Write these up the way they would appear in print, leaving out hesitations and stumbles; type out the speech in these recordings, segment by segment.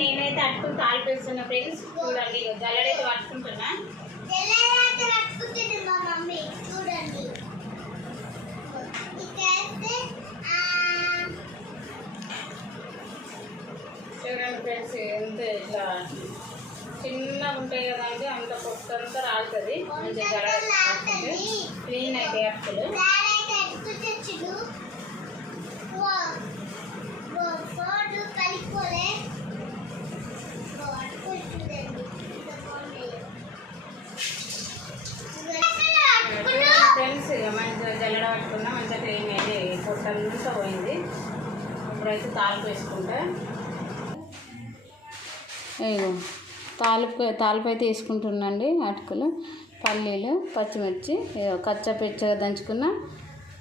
నేనైతే అట్టుకుని తాలిపేస్తున్నా ఫ్రెండ్స్. చూడండి జల్లడైతే పట్టుకుంటున్నా. చూడండి ఫ్రెండ్స్ ఎంత ఇట్లా చిన్నగా ఉంటాయి కదండి, అంత పొట్టంతా రాలుతుంది. మంచిగా జల్లడ క్లీన్ అయితే అట్టులు. ఫ్రెండ్స్ మంచిగా జల్లడ పట్టుకున్నా, మంచిగా క్లీన్ అయితే పొట్టంతా పోయింది. ఇప్పుడైతే తాలింపు వేసుకుంటా. తాలింపు అయితే వేసుకుంటున్నాండి. అటుకులు, పల్లీలు, పచ్చిమిర్చి, కచ్చా దంచుకున్న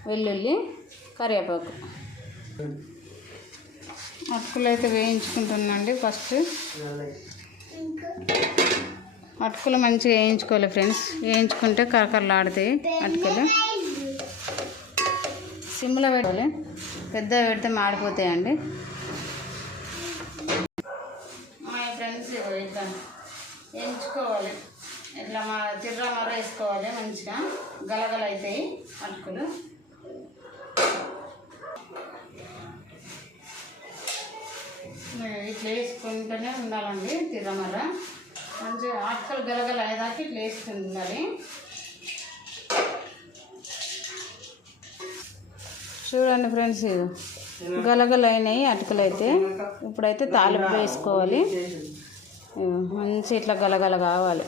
వెల్లుల్లి, కరివేపాకు. అటుకులు అయితే వేయించుకుంటున్నాండి. ఫస్ట్ అటుకులు మంచిగా వేయించుకోవాలి ఫ్రెండ్స్. వేయించుకుంటే కరకరలాడుతాయి అటుకులు. సిమ్లో పెట్టాలి, పెద్దగా పెడితే మాడిపోతాయండి. ఫ్రెండ్స్ ఇట్లా వేయించుకోవాలి, ఇట్లా తిర్రమర వేసుకోవాలి. మంచిగా గలగల అవుతాయి అటుకులు. ఇట్లా వేసుకుంటూనే ఉండాలండి తిర్రమర. మంచిగా అటుకులు గలగల అయ్యేదాకా ఇట్లా వేసుకుండాలి. చూడండి ఫ్రెండ్స్ గలగల అయినాయి అటుకులు అయితే. ఇప్పుడైతే తాలింపు వేసుకోవాలి. మంచి ఇట్లా గలగల కావాలి.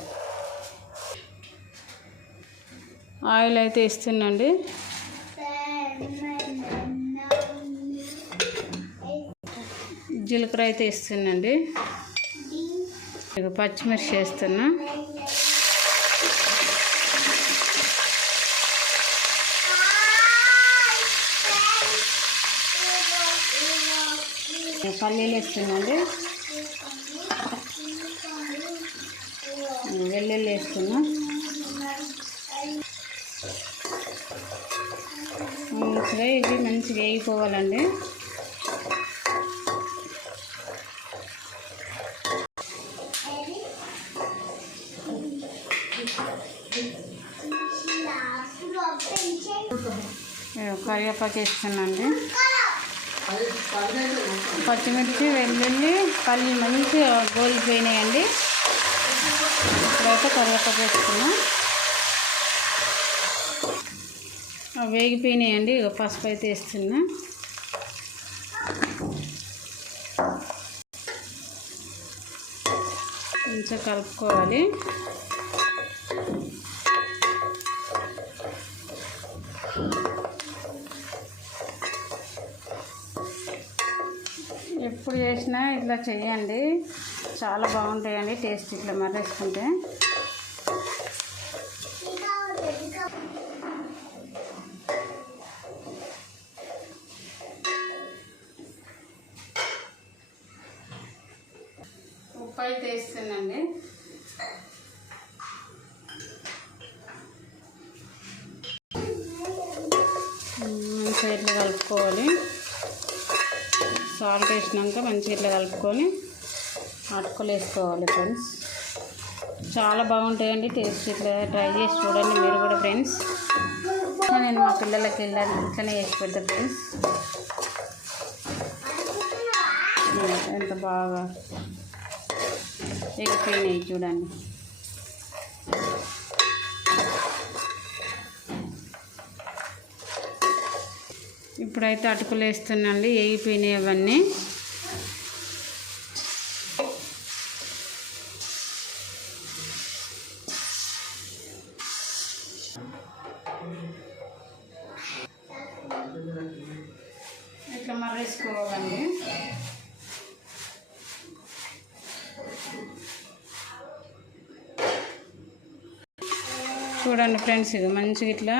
ఆయిల్ అయితే ఇస్తుందండి. జీలకర్ర అయితే ఇస్తుందండి. ఇక పచ్చిమిర్చి వేస్తున్నా. పల్లీలు వేస్తున్నాండి. వెల్లుల్లి వేస్తున్నా. మంచిగా ఇది మంచిగా వేగిపోవాలండి. కరివేపాకు వేస్తున్నాండి. పచ్చిమిర్చి, వెల్లుల్లి, పల్లి మంచిగా గోలిపోయినాయండి. ఇప్పుడైతే కరివేపాకు వేసుకున్నాం. వేగిపోయినాయండి. ఇక పసుపు అయితే వేస్తున్నా. మంచిగా కలుపుకోవాలి. ఎప్పుడు చేసినా ఇట్లా చేయండి, చాలా బాగుంటాయండి టేస్ట్. ఇట్లా మర్రేసుకుంటే ఉప్పు అయితే వేస్తుందండి. మంచిగా ఇట్లా కలుపుకోవాలి. సాల్ట్ వేసినాక మంచిగా ఇట్లా కలుపుకొని అటుకులు వేసుకోవాలి ఫ్రెండ్స్. చాలా బాగుంటాయండి టేస్ట్. ఇట్లా ట్రై చేసి చూడండి మీరు కూడా ఫ్రెండ్స్. నేను మా పిల్లలకి ఇట్లనే చేసి పెడతా ఫ్రెండ్స్. ఎంత బాగా ఎగిపోయినాయి చూడండి. ఇప్పుడైతే అటుకులు వేస్తున్నాండి. వేగిపోయినాయి అవన్నీ. ఇట్లా మర్రేసుకోవాలండి. చూడండి ఫ్రెండ్స్, ఇది మంచిగా ఇట్లా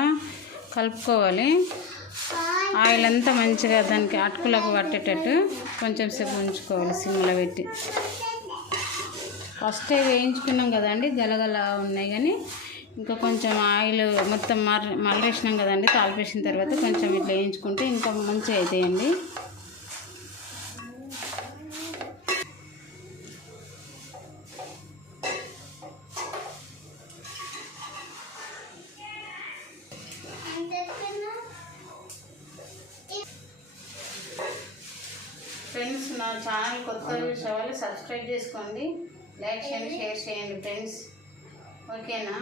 కలుపుకోవాలి. ఆయిల్ అంతా మంచిగా దానికి అటుకులకు పట్టేటట్టు కొంచెం సేపు ఉంచుకోవాలి సిమ్లో పెట్టి. ఫస్ట్ వేయించుకున్నాం కదండి, గలగల ఉన్నాయి. కానీ ఇంకా కొంచెం ఆయిల్ మొత్తం మళ్ళేసినాం కదండి. తాలిపేసిన తర్వాత కొంచెం ఇట్లా వేయించుకుంటే ఇంకా మంచిగా అవుతాయండి. ఫ్రెండ్స్, నా ఛానల్ కొత్తగా చూసే వాళ్ళు సబ్స్క్రైబ్ చేసుకోండి, లైక్ చేయండి, షేర్ చేయండి ఫ్రెండ్స్. ఓకేనా?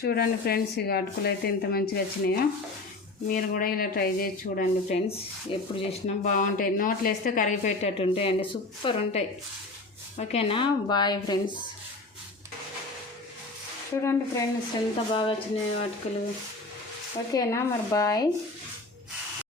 చూడండి ఫ్రెండ్స్, ఇక అటుకులు అయితే ఎంత మంచిగా వచ్చినాయో. మీరు కూడా ఇలా ట్రై చేసి చూడండి ఫ్రెండ్స్. ఎప్పుడు చేసినా బాగుంటాయి, నోట్లు వేస్తే కరిగిపెట్టేట్టు ఉంటాయండి, సూపర్ ఉంటాయి. ఓకేనా? Bye friends. చూడండి ఫ్రెండ్స్ ఎంత బాగా వచ్చినాయి అటుకులు. ఓకేనా? మరి బాయ్.